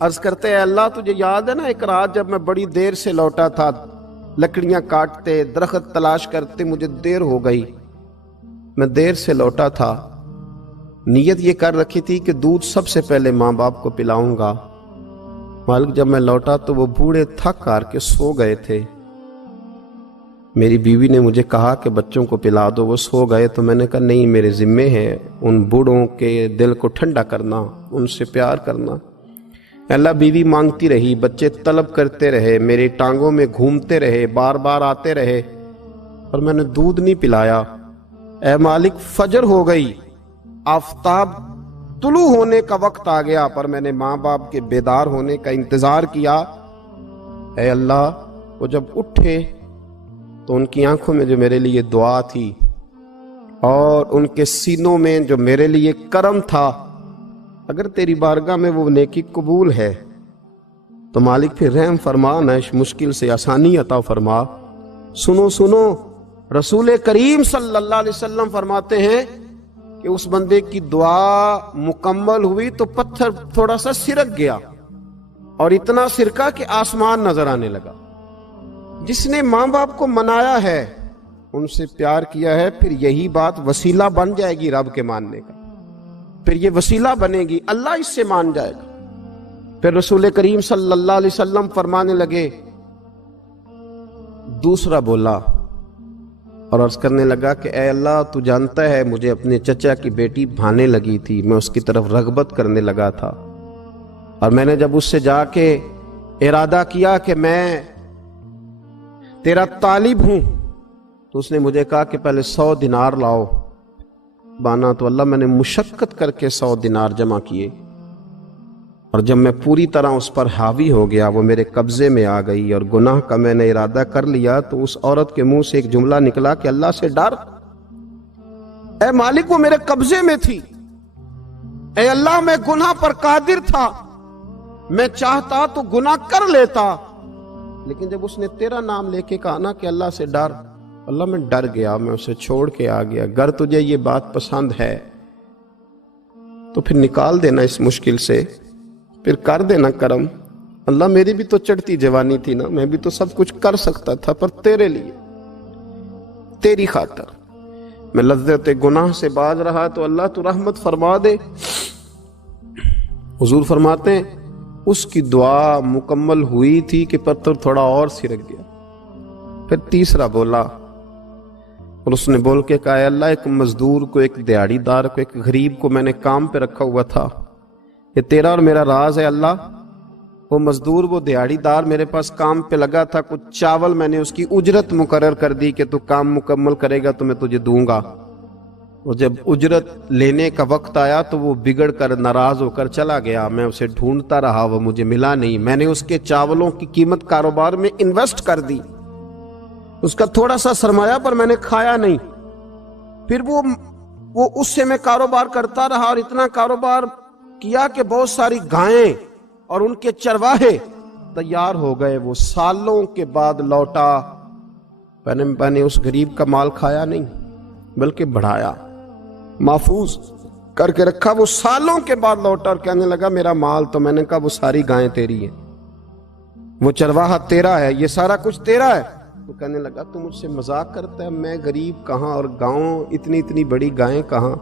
عرض کرتے ہیں اللہ تجھے یاد ہے نا ایک رات جب میں بڑی دیر سے لوٹا تھا، لکڑیاں کاٹتے درخت تلاش کرتے مجھے دیر ہو گئی، میں دیر سے لوٹا تھا، نیت یہ کر رکھی تھی کہ دودھ سب سے پہلے ماں باپ کو پلاؤں گا، مالک جب میں لوٹا تو وہ بوڑھے تھک ہار کے سو گئے تھے، میری بیوی نے مجھے کہا کہ بچوں کو پلا دو، وہ سو گئے، تو میں نے کہا نہیں میرے ذمے ہے ان بوڑھوں کے دل کو ٹھنڈا کرنا، ان سے پیار کرنا۔ اللہ بیوی مانگتی رہی، بچے طلب کرتے رہے، میری ٹانگوں میں گھومتے رہے، بار بار آتے رہے، اور میں نے دودھ نہیں پلایا۔ اے مالک فجر ہو گئی، آفتاب طلوع ہونے کا وقت آ گیا، پر میں نے ماں باپ کے بیدار ہونے کا انتظار کیا۔ اے اللہ وہ جب اٹھے تو ان کی آنکھوں میں جو میرے لیے دعا تھی اور ان کے سینوں میں جو میرے لیے کرم تھا، اگر تیری بارگاہ میں وہ نیکی قبول ہے تو مالک پھر رحم فرما، نہ اس مشکل سے آسانی عطا فرما۔ سنو سنو، رسول کریم صلی اللہ علیہ وسلم فرماتے ہیں کہ اس بندے کی دعا مکمل ہوئی تو پتھر تھوڑا سا سرک گیا، اور اتنا سرکا کہ آسمان نظر آنے لگا۔ جس نے ماں باپ کو منایا ہے، ان سے پیار کیا ہے، پھر یہی بات وسیلہ بن جائے گی رب کے ماننے کا، پھر یہ وسیلہ بنے گی، اللہ اس سے مان جائے گا۔ پھر رسول کریم صلی اللہ علیہ وسلم فرمانے لگے، دوسرا بولا اور عرض کرنے لگا کہ اے اللہ تو جانتا ہے مجھے اپنے چچا کی بیٹی بھانے لگی تھی، میں اس کی طرف رغبت کرنے لگا تھا، اور میں نے جب اس سے جا کے ارادہ کیا کہ میں تیرا طالب ہوں، تو اس نے مجھے کہا کہ پہلے 100 دینار لاؤ بانا، تو اللہ میں نے مشقت کر کے 100 دینار جمع کیے، اور جب میں پوری طرح اس پر حاوی ہو گیا، وہ میرے قبضے میں آ گئی اور گناہ کا میں نے ارادہ کر لیا، تو اس عورت کے منہ سے ایک جملہ نکلا کہ اللہ سے ڈر، اے مالک وہ میرے قبضے میں تھی، اے اللہ میں گناہ پر قادر تھا، میں چاہتا تو گناہ کر لیتا، لیکن جب اس نے تیرا نام لے کے کہا نا کہ اللہ سے ڈر، اللہ میں ڈر گیا، میں اسے چھوڑ کے آ گیا۔ اگر تجھے یہ بات پسند ہے تو پھر نکال دینا اس مشکل سے، پھر کر دینا کرم۔ اللہ میری بھی تو چڑھتی جوانی تھی نا، میں بھی تو سب کچھ کر سکتا تھا، پر تیرے لیے، تیری خاطر میں لذت گناہ سے باز رہا، تو اللہ تو رحمت فرما دے۔ حضور فرماتے ہیں اس کی دعا مکمل ہوئی تھی کہ پتھر تھوڑا اور سرک گیا۔ پھر تیسرا بولا اور اس نے بول کے کہا، اے اللہ ایک مزدور کو، ایک دیہڑی دار کو، ایک غریب کو میں نے کام پہ رکھا ہوا تھا، یہ تیرا اور میرا راز ہے اللہ۔ وہ مزدور، وہ دیہڑی دار میرے پاس کام پہ لگا تھا، کچھ چاول میں نے اس کی اجرت مقرر کر دی کہ تو کام مکمل کرے گا تو میں تجھے دوں گا، اور جب اجرت لینے کا وقت آیا تو وہ بگڑ کر ناراض ہو کر چلا گیا، میں اسے ڈھونڈتا رہا، وہ مجھے ملا نہیں، میں نے اس کے چاولوں کی قیمت کاروبار میں انویسٹ کر دی، اس کا تھوڑا سا سرمایہ پر میں نے کھایا نہیں، پھر وہ اس سے میں کاروبار کرتا رہا، اور اتنا کاروبار کیا کہ بہت ساری گائیں اور ان کے چرواہے تیار ہو گئے، وہ سالوں کے بعد لوٹا، میں نے اس غریب کا مال کھایا نہیں بلکہ بڑھایا، محفوظ کر کے رکھا، وہ سالوں کے بعد لوٹا اور کہنے لگا میرا مال، تو میں نے کہا وہ ساری گائیں تیری ہیں، وہ چرواہا تیرا ہے، یہ سارا کچھ تیرا ہے۔ تو کہنے لگا تو مجھ سے مذاق کرتا ہے، میں غریب کہاں اور گاؤں اتنی بڑی گائیں کہاں،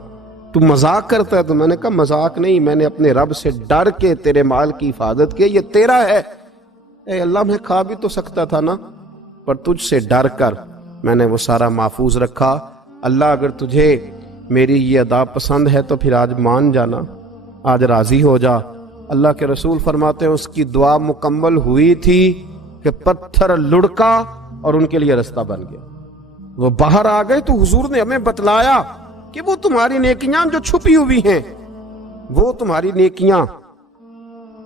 تو مذاق کرتا ہے؟ تو میں نے کہا مذاق نہیں، میں نے اپنے رب سے ڈر کے تیرے مال کی حفاظت کی، یہ تیرا ہے۔ اے اللہ میں کھا بھی تو سکتا تھا نا، پر تجھ سے ڈر کر میں نے وہ سارا محفوظ رکھا۔ اللہ اگر تجھے میری یہ ادا پسند ہے تو پھر آج مان جانا، آج راضی ہو جا۔ اللہ کے رسول فرماتے ہیں اس کی دعا مکمل ہوئی تھی کہ پتھر لڑکا اور ان کے لیے رستہ بن گیا، وہ باہر آ گئے۔ تو حضور نے ہمیں بتلایا کہ وہ تمہاری نیکیاں جو چھپی ہوئی ہیں، وہ تمہاری نیکیاں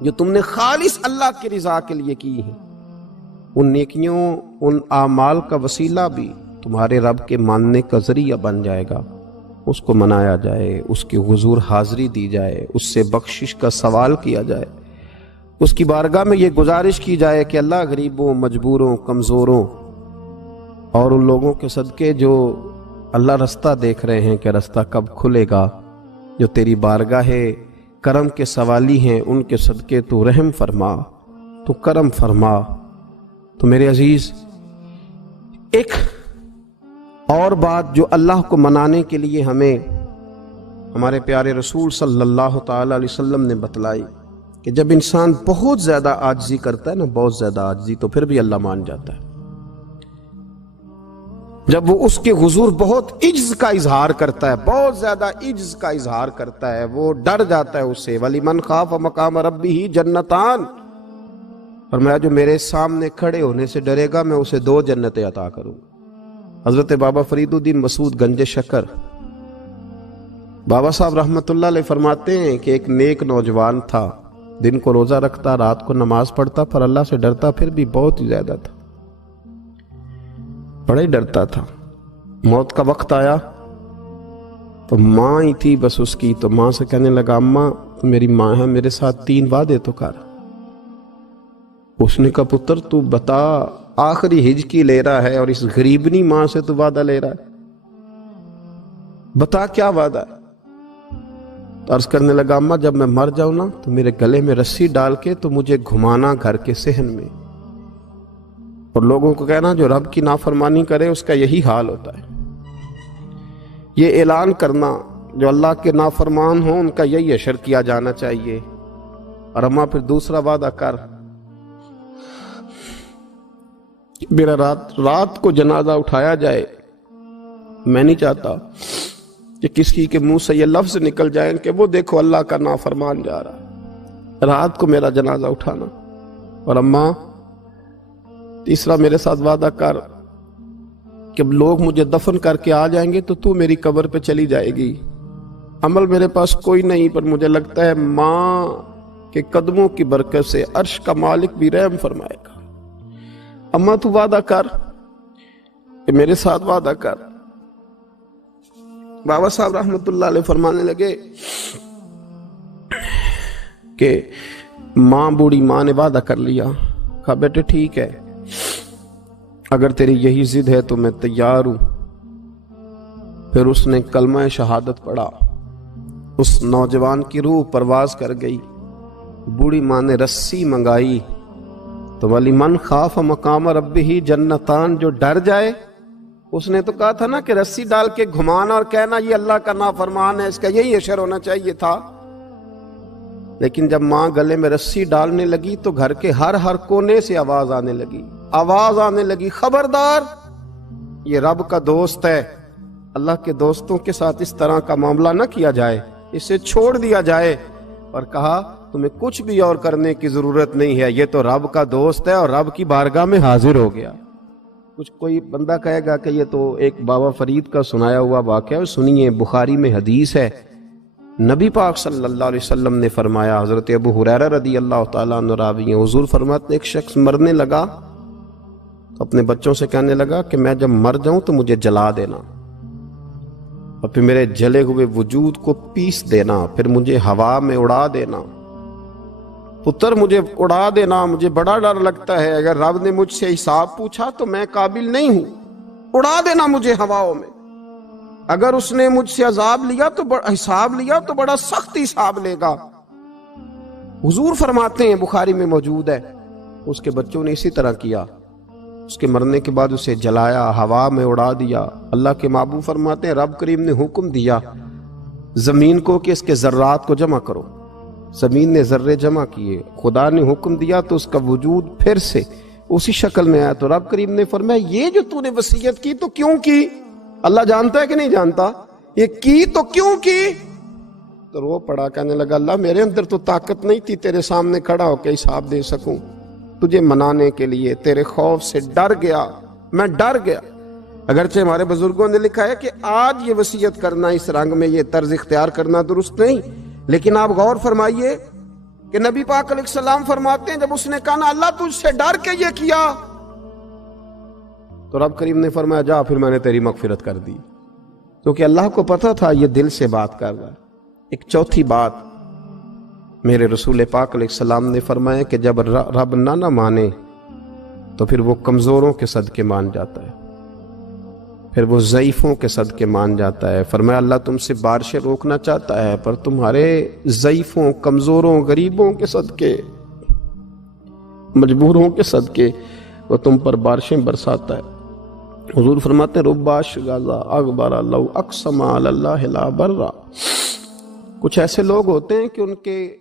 جو تم نے خالص اللہ کی رضا کے لیے کی ہیں، ان نیکیوں، ان اعمال کا وسیلہ بھی تمہارے رب کے ماننے کا ذریعہ بن جائے گا، اس کو منایا جائے، اس کے حضور حاضری دی جائے، اس سے بخشش کا سوال کیا جائے، اس کی بارگاہ میں یہ گزارش کی جائے کہ اللہ غریبوں، مجبوروں، کمزوروں اور ان لوگوں کے صدقے جو اللہ رستہ دیکھ رہے ہیں کہ رستہ کب کھلے گا، جو تیری بارگاہ کرم کے سوالی ہیں، ان کے صدقے تو رحم فرما، تو کرم فرما۔ تو میرے عزیز، ایک اور بات جو اللہ کو منانے کے لیے ہمیں ہمارے پیارے رسول صلی اللہ تعالی علیہ وسلم نے بتلائی کہ جب انسان بہت زیادہ عاجزی کرتا ہے نا، بہت زیادہ عاجزی، تو پھر بھی اللہ مان جاتا ہے۔ جب وہ اس کے حضور بہت عجز کا اظہار کرتا ہے، بہت زیادہ عجز کا اظہار کرتا ہے، وہ ڈر جاتا ہے اس سے۔ وَلِمَنْ خَافَ مَقَامَ رَبِّهِ جَنَّتَانِ، فرمایا جو میرے سامنے کھڑے ہونے سے ڈرے گا میں اسے 2 جنتیں عطا کروں۔ حضرت بابا فرید الدین مسعود گنج شکر بابا صاحب رحمت اللہ علیہ فرماتے ہیں کہ ایک نیک نوجوان تھا، دن کو روزہ رکھتا، رات کو نماز پڑھتا، پر اللہ سے ڈرتا پھر بھی بہت ہی زیادہ تھا، بڑا ہی ڈرتا تھا۔ موت کا وقت آیا تو ماں ہی تھی بس اس کی، تو ماں سے کہنے لگا اماں تو میری ماں ہے، میرے ساتھ 3 وعدے تو کر۔ اس نے کہا پتر تو بتا، آخری ہج کی لے رہا ہے اور اس غریبنی ماں سے تو وعدہ لے رہا ہے، بتا کیا وعدہ ہے؟ تو عرض کرنے لگا اماں جب میں مر جاؤں نا تو میرے گلے میں رسی ڈال کے تو مجھے گھمانا گھر کے صحن میں، اور لوگوں کو کہنا جو رب کی نافرمانی کرے اس کا یہی حال ہوتا ہے۔ یہ اعلان کرنا جو اللہ کے نافرمان ہوں ان کا یہی اشر کیا جانا چاہیے۔ اور اماں پھر دوسرا وعدہ کر، میرا رات کو جنازہ اٹھایا جائے، میں نہیں چاہتا کہ کسی کے منہ سے یہ لفظ نکل جائیں کہ وہ دیکھو اللہ کا نافرمان جا رہا ہے، رات کو میرا جنازہ اٹھانا۔ اور اماں تیسرا میرے ساتھ وعدہ کر کہ لوگ مجھے دفن کر کے آ جائیں گے تو میری قبر پہ چلی جائے گی، عمل میرے پاس کوئی نہیں، پر مجھے لگتا ہے ماں کے قدموں کی برکت سے عرش کا مالک بھی رحم فرمائے گا۔ اماں تو وعدہ کر کہ میرے ساتھ وعدہ کر۔ بابا صاحب رحمت اللہ علیہ فرمانے لگے کہ ماں، بوڑھی ماں نے وعدہ کر لیا۔ کہا بیٹے ٹھیک ہے، اگر تیری یہی ضد ہے تو میں تیار ہوں۔ پھر اس نے کلمہ شہادت پڑھا، اس نوجوان کی روح پرواز کر گئی۔ بوڑھی ماں نے رسی منگائی تو وَلِمَنْ خَافَ مَقَامَ رَبِّهِ جَنَّتَانِ، جو ڈر جائے، اس نے تو کہا تھا نا کہ رسی ڈال کے گھمانا اور کہنا یہ اللہ کا نافرمان ہے، اس کا یہی اشر ہونا چاہیے تھا۔ لیکن جب ماں گلے میں رسی ڈالنے لگی تو گھر کے ہر کونے سے آواز آنے لگی، خبردار یہ رب کا دوست ہے، اللہ کے دوستوں کے ساتھ اس طرح کا معاملہ نہ کیا جائے، اسے چھوڑ دیا جائے۔ اور کہا تمہیں کچھ بھی اور کرنے کی ضرورت نہیں ہے، یہ تو رب کا دوست ہے اور رب کی بارگاہ میں حاضر ہو گیا۔ کچھ کوئی بندہ کہے گا کہ یہ تو ایک بابا فرید کا سنایا ہوا واقعہ ہے، سنیے، بخاری میں حدیث ہے، نبی پاک صلی اللہ علیہ وسلم نے فرمایا، حضرت ابو ہریرہ رضی اللہ تعالیٰ عنہ راوی ہیں، حضور فرماتے ایک شخص مرنے لگا تو اپنے بچوں سے کہنے لگا کہ میں جب مر جاؤں تو مجھے جلا دینا، اور پھر میرے جلے ہوئے وجود کو پیس دینا، پھر مجھے ہوا میں اڑا دینا۔ پتر مجھے اڑا دینا، مجھے بڑا ڈر لگتا ہے، اگر رب نے مجھ سے حساب پوچھا تو میں قابل نہیں ہوں، اڑا دینا مجھے ہواؤں میں۔ اگر اس نے مجھ سے عذاب لیا تو حساب لیا تو بڑا سخت حساب لے گا۔ حضور فرماتے ہیں، بخاری میں موجود ہے، اس کے بچوں نے اسی طرح کیا، اس کے مرنے کے بعد اسے جلایا، ہوا میں اڑا دیا۔ اللہ کے محبوب فرماتے ہیں رب کریم نے حکم دیا زمین کو کہ اس کے ذرات کو جمع کرو، زمین نے ذرے جمع کیے، خدا نے حکم دیا تو اس کا وجود پھر سے اسی شکل میں آیا۔ تو رب کریم نے فرمایا یہ جو تو نے وصیت کی تو کیوں کی؟ اللہ جانتا ہے کہ نہیں جانتا؟ یہ کی تو کیوں کی؟ تو رو پڑا، کہنے لگا اللہ میرے اندر تو طاقت نہیں تھی تیرے سامنے کھڑا ہو کے حساب دے سکوں، تجھے منانے کے لیے تیرے خوف سے ڈر گیا، میں ڈر گیا۔ اگرچہ ہمارے بزرگوں نے لکھا ہے کہ آج یہ وصیت کرنا، اس رنگ میں یہ طرز اختیار کرنا درست نہیں، لیکن آپ غور فرمائیے کہ نبی پاک علیہ السلام فرماتے ہیں جب اس نے کہا نا اللہ تجھ سے ڈر کے یہ کیا، تو رب کریم نے فرمایا جا پھر میں نے تیری مغفرت کر دی، کیونکہ اللہ کو پتا تھا یہ دل سے بات کر رہا ہے۔ ایک چوتھی بات میرے رسول پاک علیہ السلام نے فرمایا کہ جب رب نہ مانے تو پھر وہ کمزوروں کے صدقے مان جاتا ہے۔ پھر وہ ضعیفوں کے صدقے مان جاتا ہے۔ فرمایا اللہ تم سے بارشیں روکنا چاہتا ہے، پر تمہارے ضعیفوں، کمزوروں، غریبوں کے صدقے، مجبوروں کے صدقے وہ تم پر بارشیں برساتا ہے۔ حضور فرماتے ہیں رباش غازہ اغبر لو اقسم علی اللہ لا برا، کچھ ایسے لوگ ہوتے ہیں کہ ان کے